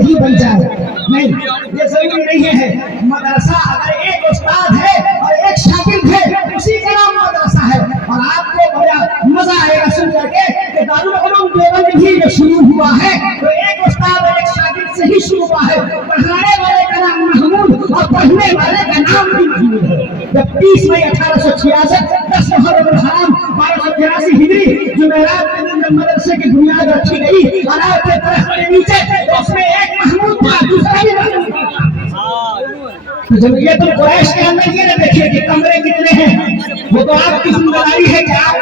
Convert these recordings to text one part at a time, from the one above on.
ही बन जाए। नहीं, ये जरूरी नहीं है। मदरसा अगर एक उस्ताद है और एक शागिर्द है, उसी का नाम मदरसा है। और आपको बड़ा मजा आएगा सुन करके कि दारुल उलूम देवबंद भी जो शुरू हुआ है तो एक उस्ताद और एक शागिर्द से ही शुरू हुआ है। पढ़ाने वाले का नाम महमूद और पढ़ने वाले का नाम भी महमूद है। जब 30 मई 1866 10 मुहर्रम हराम 1283 हिजरी जुमेरात के दिन जब मदरसे की बुनियाद रखी गई अनार के दरख्त के नीचे, तो उसमें एक महमूद था, दूसरा भी महमूद था। तो जमीयतुल कुरैश के अंदर ये ना देखिए कि कमरे कितने हैं, वो तो आपकी जिम्मेदारी है कि आप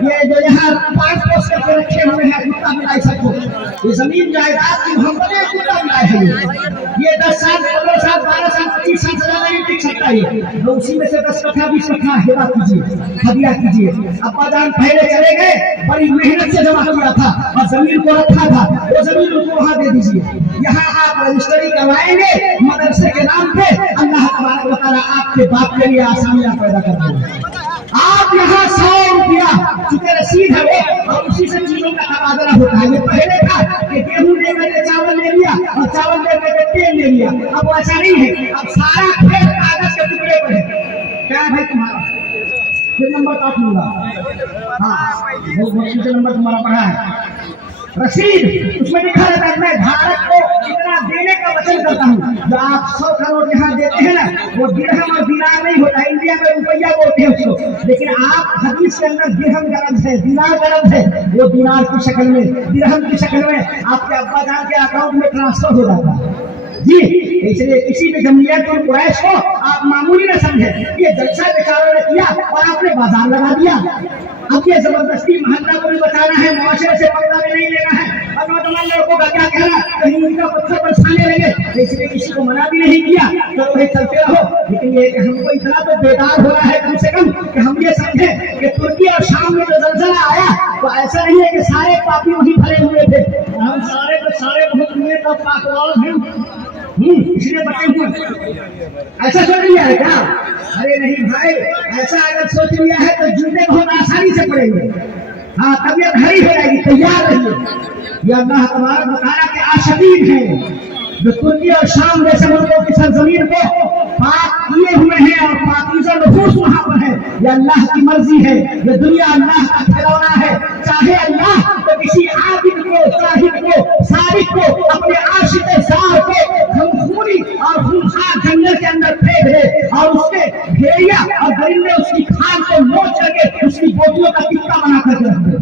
ये जो यहाँ 5 पोस्ट करके रखे हुए हैं कुत्ता मिलाई सबको, ये जमीन जायदाद की मोहब्बत है, कुत्ता मिलाए हैं। ये 10 साल 15 साल 12 साल 25 साल से ज्यादा नहीं टिक सकता है। तो उसी में से 10 कट्ठा 20 कट्ठा हिबा कीजिए, हदिया कीजिए। अब्बा जान पहले चले गए, बड़ी मेहनत से जमा किया था और जमीन को रखा था, वो जमीन उनको वहां दे दीजिए। यहाँ आप रजिस्ट्री करवाएंगे मदरसे के नाम पे, अल्लाह तबारक व तआला आपके बाप के लिए आसानियां पैदा कर देंगे। आप यहाँ 100 रुपया चुके रसीद है वो, और उसी से चीजों का तबादला होता है। ये पहले था कि गेहूं ले गए चावल ले लिया और चावल ले गए तेल ले लिया, अब ऐसा नहीं है। अब सारा खेल कागज के टुकड़े पर है। क्या है भाई तुम्हारा? ये नंबर काट लूंगा। हाँ, बहुत मुश्किल नंबर तुम्हारा पढ़ा है। रसीद उसमें लिखा रहता है मैं धारक को इतना देने का वचन करता हूँ। जो आप 100 करोड़ यहाँ देते हैं ना, वो दिरहम और दिनार नहीं होता, इंडिया में रुपया बोलते हैं उसको। लेकिन आप हदीस के अंदर दिरहम का लफ्ज़ है, दिनार का लफ्ज़ है, वो दिनार की शक्ल में, दिरहम की शक्ल में आपके अब्बा जान के अकाउंट में ट्रांसफर हो जाता है जी। इसलिए किसी भी जमीयतुल कुरैश को आप मामूली न समझें। ये जलसा बेचारों ने किया और आपने बाजार लगा दिया। अब ये जबरदस्ती महल्ला को भी बचाना है, मुआशरे से पर्दा भी नहीं लेना है, और नौजवान लड़कों का क्या कहना, कहीं उनका पत्थर बरसाने लगे, इसलिए किसी को मना भी नहीं किया, चलो भाई चलते रहो। लेकिन ये हमको इतना तो बेदार होना है कम से कम कि हम ये समझें कि तुर्की और शाम में जो जलजला आया तो ऐसा नहीं है कि सारे पापी वहीं भरे हुए थे। हम सारे के सारे बहुत नेक और पाकवाल हैं, इसलिए बचे हुए। ऐसा सोच लिया है क्या? अरे नहीं भाई, ऐसा अगर सोच लिया है तो जूते बहुत आसानी से पड़ेंगे। हाँ, तबियत हरी हो जाएगी, तैयार रहिए। ये अल्लाह तबारक व तआला के आशिकीन हैं जो तुर्की और शाम जैसे मुल्कों की सरजमीन को पाक किए हुए हैं और पाकीज़ा नफूस वहां पर है। ये अल्लाह की मर्जी है, ये दुनिया अल्लाह का खिलौना है। चाहे अल्लाह तो किसी आबिद को, साहिब को, सारिक को, अपने आशिक ज़ार को खूनी और खूंखार जंगल के अंदर फेंक दे और उसके भेड़िया और दरिंदे उसकी खाल को नोच करके उसकी बोटियों का टिक्का बना करके रख दे,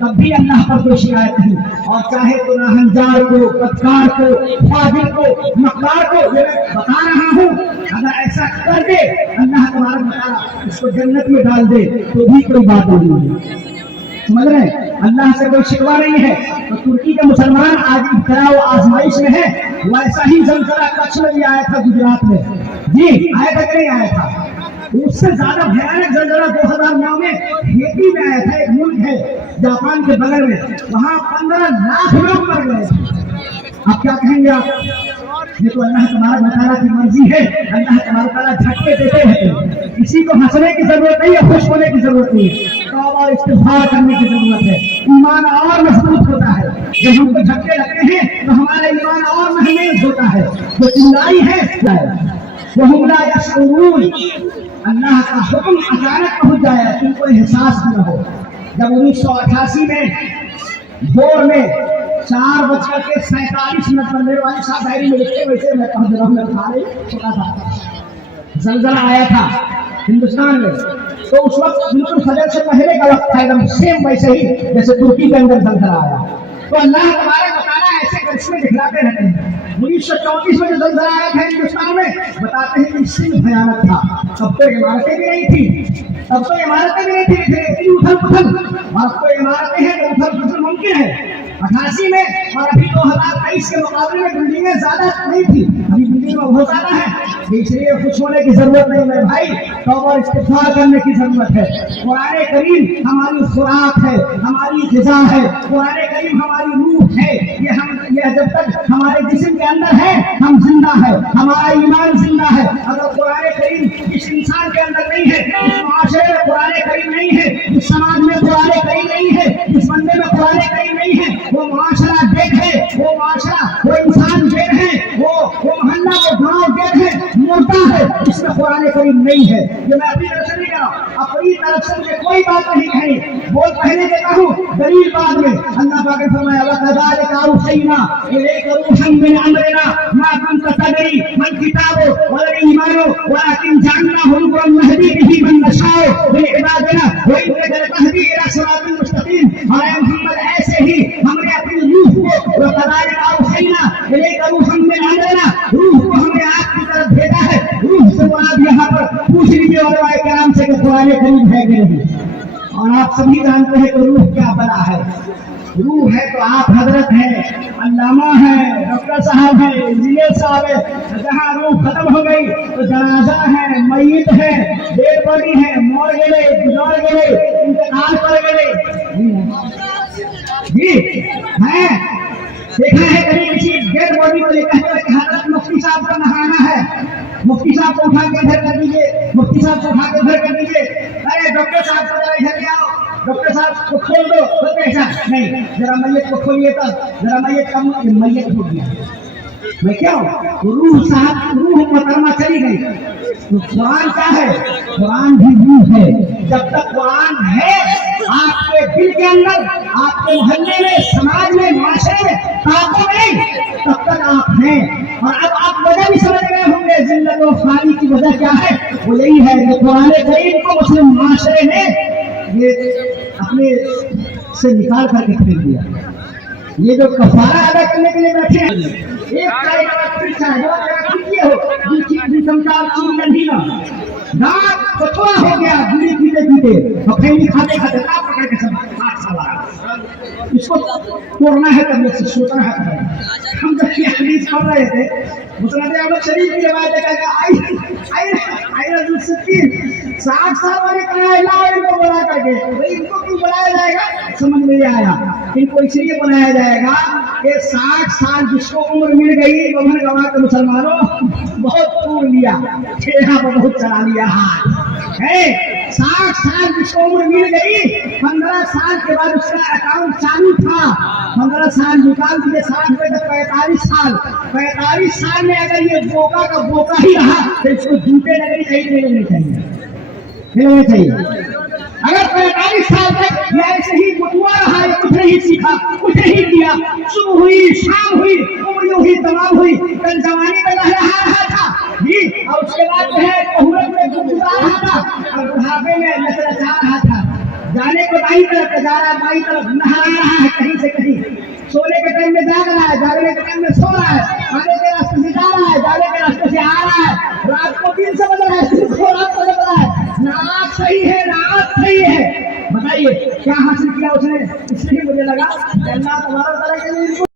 तब भी अल्लाह पर कोई शिकायत नहीं। और चाहे तो नाहंजार को, बदकार को, फाजिल को, मक्कार को, ये मैं बता रहा हूँ, अगर ऐसा कर दे अल्लाह तबारक व तआला उसको जन्नत में डाल दे तो भी कोई बात नहीं है। समझ रहे हैं? अल्लाह से कोई शिकवा नहीं है। तो तुर्की के मुसलमान आज इब्तिला व आजमाइश में है। वैसा ही जलजला कच्छ में भी आया था, गुजरात में जी आया था कि नहीं आया था? उससे ज्यादा भयानक जलजला 2009 में हेती में आया था। एक मुल्क है जापान के बगल में, वहां 15 लाख लोग मर गए। अब क्या कहेंगे आप? ये तो अल्लाह तबारक व तआला की मर्जी है। अल्लाह तबारक व तआला झटके देते हैं। किसी को हंसने की जरूरत नहीं है, खुश होने की जरूरत नहीं है, तौबा और इस्तिग़फ़ार करने की जरूरत है। ईमान और मजबूत होता है। जब हमको झटके लगते हैं तो हमारा ईमान और महसूस होता है। जो चिल्लाई है वो हमला यशऊरून, अल्लाह का हुक्म अचानक पहुंच जाए, तुमको एहसास भी न हो। जब 1988 में भोर में 4:47 पर मेरे वाले साहब डायरी में लिखे, वैसे मैं कह रहा हूँ, मैं खा रही छोटा सा जलजला आया था हिंदुस्तान में। तो उस वक्त बिल्कुल फजर से पहले का वक्त था, एकदम सेम वैसे ही जैसे तुर्की के अंदर जलजला आया। तो अल्लाह तबारक व तआला ऐसे करिश्मे दिखलाते रहते हैं। 1934 में जो जलजला आया था हिंदुस्तान में, बताते हैं कि इससे भयानक था। तब तो इमारतें भी नहीं थी, तब तो इमारतें भी नहीं थी, इतनी उथल पुथल। अब तो इमारतें हैं तो उथल पुथल मुमकिन है। 88 में और अभी 2023 के मुकाबले में बिल्डिंगें ज्यादा नहीं थी, अभी बिल्डिंग में बहुत ज्यादा है। इसलिए खुश होने की जरूरत नहीं है भाई, तौबा और इस्तिग़फ़ार करने की जरूरत है। कुरान करीम हमारी खुराक है, हमारी ग़िज़ा है, कुरान करीम हमारी रूह है। ये जब तक हमारे जिस्म के अंदर है हम जिंदा है, हमारा ईमान जिंदा है। अगर कुरान करीम इस इंसान के अंदर नहीं है, इस मुआशरे में कुरान करीम नहीं है, इस समाज में कुरान करीम नहीं है, इस बंदे में कुरान करीम नहीं है, वो मुआशरा डेड है, वो मुआशरा وہ انسان غیر ہے، وہ محلہ وہ گاؤں غیر ہے، مردہ ہے، اس میں قرآن کریم نہیں ہے۔ یہ میں اپنی طرف سے نہیں کہہ رہا ہوں، اپنی طرف سے مجھے کوئی بات نہیں کہی، بول پہلے دیتا ہوں دلیل بعد میں۔ اللہ پاک نے فرمایا وَكَذَلِكَ أَوْحَيْنَا إِلَيْكَ رُوحًا مِّنْ أَمْرِنَا مَا كُنتَ تَدْرِي مَا الْكِتَابُ وَلَا الْإِيمَانُ وَلَكِنْ جَعَلْنَاهُ نُورًا نَهْدِي بِهِ مَن نَّشَاءُ مِنْ عِبَادِنَا وَإِنَّكَ لَتَهْدِي إِلَىٰ صِرَاطٍ مُّسْتَقِيمٍ۔ اور اے محمد ایسے ہی ہم نے اپنی روح کو وَكَذَلِكَ أَوْحَيْنَا إِلَيْكَ رُوحًا مِّنْ أَمْرِنَا، روح کو ہم نے آپ کی طرف بھیجا ہے۔ روح سے مراد یہاں پر پوچھ لیجیے علماء کرام سے کہ قرآن کریم ہے کہ نہیں؟ اور آپ سبھی جانتے ہیں کہ روح کیا بنا ہے۔ روح ہے تو آپ حضرت ہیں، علامہ ہیں، ڈاکٹر صاحب ہیں، انجینئر صاحب ہیں۔ جہاں روح ختم ہو گئی تو جنازہ ہے، میت ہے، ڈیڈ باڈی ہے، مر گئے، گزر گئے، انتقال کر گئے۔ جی ہے، دیکھا ہے کبھی کسی ڈیڈ باڈی کو لے کر کہ حضرت مفتی صاحب کو نہانا ہے، مفتی صاحب کو اٹھا کے ادھر کر دیجیے، مفتی صاحب کو اٹھا کے ادھر کر دیجیے، ارے ڈاکٹر صاحب کو ذرا ادھر لے آؤ، ڈاکٹر صاحب کو کھول دو، تو کیسا نہیں، ذرا میت کو کھولیے، تب ذرا میت کا میت ہو گیا میں کیا ہوں؟ روح صاحب روح محترمہ چلی گئی۔ تو قرآن کیا ہے؟ قرآن بھی روح ہے۔ جب تک قرآن ہے آپ کے دل کے اندر، آپ کے محلے میں، سماج میں، معاشرے میں، کعبوں میں، تب تک آپ ہیں۔ اور اب آپ وجہ بھی سمجھ گئے ہوں گے ذلت و خالی کی وجہ کیا ہے؟ وہ یہی ہے کہ قرآن کریم کو مسلم معاشرے نے یہ اپنے سے نکال کر کے پھینک دیا۔ یہ جو کفارہ ادا کرنے کے لیے بیٹھے ہیں، ایک چائے کا وقت پھر چاہے جو کیجیے ہو دانت فتوا ہو گیا، بیڑی پیتے پیتے اور پھینی کھاتے کھاتے آپ پکڑ کے سب ہاتھ سوارا اس کو توڑنا ہے، طبیعت سے سوچنا ہے۔ ہم جب یہ حدیث پڑھ رہے تھے مسند احمد شریف کی روایت ہے کہ 60 سال والے کہا ہے لا ان کو بلا کر کے، ان کو کیوں بلایا جائے گا؟ سمجھ میں آیا، ان کو اس لیے بنایا جائے گا کہ 60 سال جس کو عمر مل گئی عمر گوا کے مسلمانوں بہت پور لیا، ٹھیلا بہت چلا لیا ہاتھ ہے۔ 60 سال جس کو عمر مل گئی، 15 سال کے بعد اس کا اکاؤنٹ چالو تھا، 15 سال نکال دیے، 60 میں تو 45 سال، 45 سال میں اگر یہ بوکا کا بوکا ہی رہا تو اس کو جوتے لگنی چاہیے، ملنے چاہیے۔ اگر 45 سال تک یہ ایسے ہی بٹوا رہا ہے، کچھ نہیں سیکھا، کچھ نہیں کیا، صبح ہوئی شام ہوئی عمر ہوئی تمام ہوئی، کل جوانی میں رہا تھا جی، اور اس کے بعد جو ہے عمرت میں گزار رہا تھا، اور بڑھاپے میں لچا رہا تھا، جانے کو دائیں طرف جا رہا ہے، بائیں طرف نہا رہا ہے، کہیں سے کہیں سونے کے ٹائم میں جاگ رہا ہے، جاگنے کے ٹائم میں سو رہا ہے، آنے کے راستے سے جا رہا ہے، جانے کے راستے سے آ رہا ہے، رات کو 3 سے بدل رہا ہے، صرف رات کو بدل رہا ہے، نماز صحیح ہے، نماز صحیح ہے، بتائیے کیا حاصل کیا اس نے؟ اس لیے مجھے لگا کہ اللہ تبارک و تعالیٰ کے لیے